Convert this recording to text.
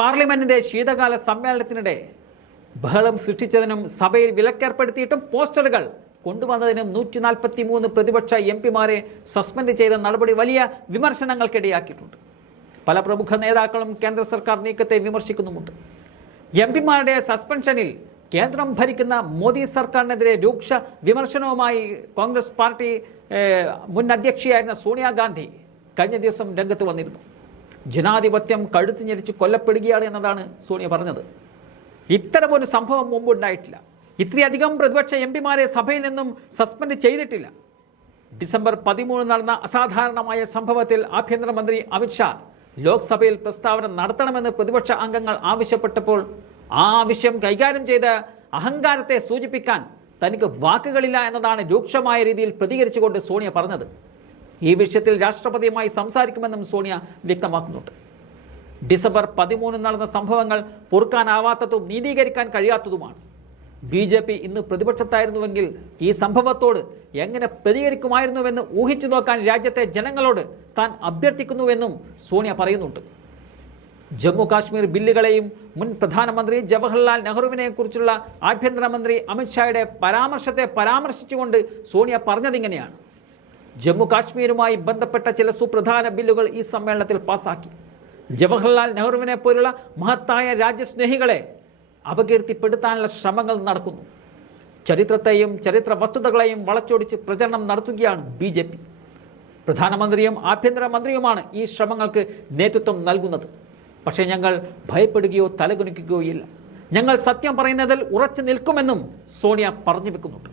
പാർലമെന്റിന്റെ ശീതകാല സമ്മേളനത്തിനിടെ ബഹളം സൃഷ്ടിച്ചതിനും സഭയിൽ വിലക്കേർപ്പെടുത്തിയിട്ടും പോസ്റ്ററുകൾ കൊണ്ടുവന്നതിനും നൂറ്റി നാൽപ്പത്തി മൂന്ന് പ്രതിപക്ഷ എം പിമാരെ സസ്പെൻഡ് ചെയ്ത നടപടി വലിയ വിമർശനങ്ങൾക്കിടയാക്കിയിട്ടുണ്ട്. പല പ്രമുഖ നേതാക്കളും കേന്ദ്ര സർക്കാർ നീക്കത്തെ വിമർശിക്കുന്നുമുണ്ട്. എം പിമാരുടെ സസ്പെൻഷനിൽ കേന്ദ്രം ഭരിക്കുന്ന മോദി സർക്കാരിനെതിരെ രൂക്ഷ വിമർശനവുമായി കോൺഗ്രസ് പാർട്ടി മുൻ അധ്യക്ഷയായിരുന്ന സോണിയാഗാന്ധി കഴിഞ്ഞ ദിവസം രംഗത്ത് വന്നിരുന്നു. ജനാധിപത്യം കഴുത്ത് ഞെരിച്ച് കൊല്ലപ്പെടുകയാണ് എന്നതാണ് സോണിയ പറഞ്ഞത്. ഇത്തരമൊരു സംഭവം മുമ്പുണ്ടായിട്ടില്ല. ഇത്രയധികം പ്രതിപക്ഷ എം പിമാരെ സഭയിൽ നിന്നും സസ്പെൻഡ് ചെയ്തിട്ടില്ല. ഡിസംബർ പതിമൂന്ന് നടന്ന അസാധാരണമായ സംഭവത്തിൽ ആഭ്യന്തരമന്ത്രി അമിത്ഷാ ലോക്സഭയിൽ പ്രസ്താവന നടത്തണമെന്ന് പ്രതിപക്ഷ അംഗങ്ങൾ ആവശ്യപ്പെട്ടപ്പോൾ ആ ആവശ്യം കൈകാര്യം ചെയ്ത് അഹങ്കാരത്തെ സൂചിപ്പിക്കാൻ തനിക്ക് വാക്കുകളില്ല എന്നതാണ് രൂക്ഷമായ രീതിയിൽ പ്രതികരിച്ചുകൊണ്ട് സോണിയ പറഞ്ഞത്. ഈ വിഷയത്തിൽ രാഷ്ട്രപതിയുമായി സംസാരിക്കുമെന്നും സോണിയ വ്യക്തമാക്കുന്നുണ്ട്. ഡിസംബർ പതിമൂന്നിന് നടന്ന സംഭവങ്ങൾ പൊറുക്കാനാവാത്തതും നീതീകരിക്കാൻ കഴിയാത്തതുമാണ്. ബി ജെ പി ഇന്ന് പ്രതിപക്ഷത്തായിരുന്നുവെങ്കിൽ ഈ സംഭവത്തോട് എങ്ങനെ പ്രതികരിക്കുമായിരുന്നുവെന്ന് ഊഹിച്ചു നോക്കാൻ രാജ്യത്തെ ജനങ്ങളോട് താൻ അഭ്യർത്ഥിക്കുന്നുവെന്നും സോണിയ പറയുന്നുണ്ട്. ജമ്മു കാശ്മീർ ബില്ലുകളെയും മുൻ പ്രധാനമന്ത്രി ജവഹർലാൽ നെഹ്റുവിനെ കുറിച്ചുള്ള ആഭ്യന്തരമന്ത്രി അമിത്ഷായുടെ പരാമർശത്തെ പരാമർശിച്ചുകൊണ്ട് സോണിയ പറഞ്ഞതിങ്ങനെയാണ്. ജമ്മു കാശ്മീരുമായി ബന്ധപ്പെട്ട ചില സുപ്രധാന ബില്ലുകൾ ഈ സമ്മേളനത്തിൽ പാസാക്കി. ജവഹർലാൽ നെഹ്റുവിനെ പോലുള്ള മഹത്തായ രാജ്യസ്നേഹികളെ അപകീർത്തിപ്പെടുത്താനുള്ള ശ്രമങ്ങൾ നടക്കുന്നു. ചരിത്രത്തെയും ചരിത്ര വസ്തുതകളെയും വളച്ചൊടിച്ച് പ്രചരണം നടത്തുകയാണ് ബി ജെ പി. പ്രധാനമന്ത്രിയും ആഭ്യന്തരമന്ത്രിയുമാണ് ഈ ശ്രമങ്ങൾക്ക് നേതൃത്വം നൽകുന്നത്. പക്ഷേ ഞങ്ങൾ ഭയപ്പെടുകയോ തലകുനിക്കുകയോ ഇല്ല. ഞങ്ങൾ സത്യം പറയുന്നതിൽ ഉറച്ചു നിൽക്കുമെന്നും സോണിയ പറഞ്ഞു വെക്കുന്നുണ്ട്.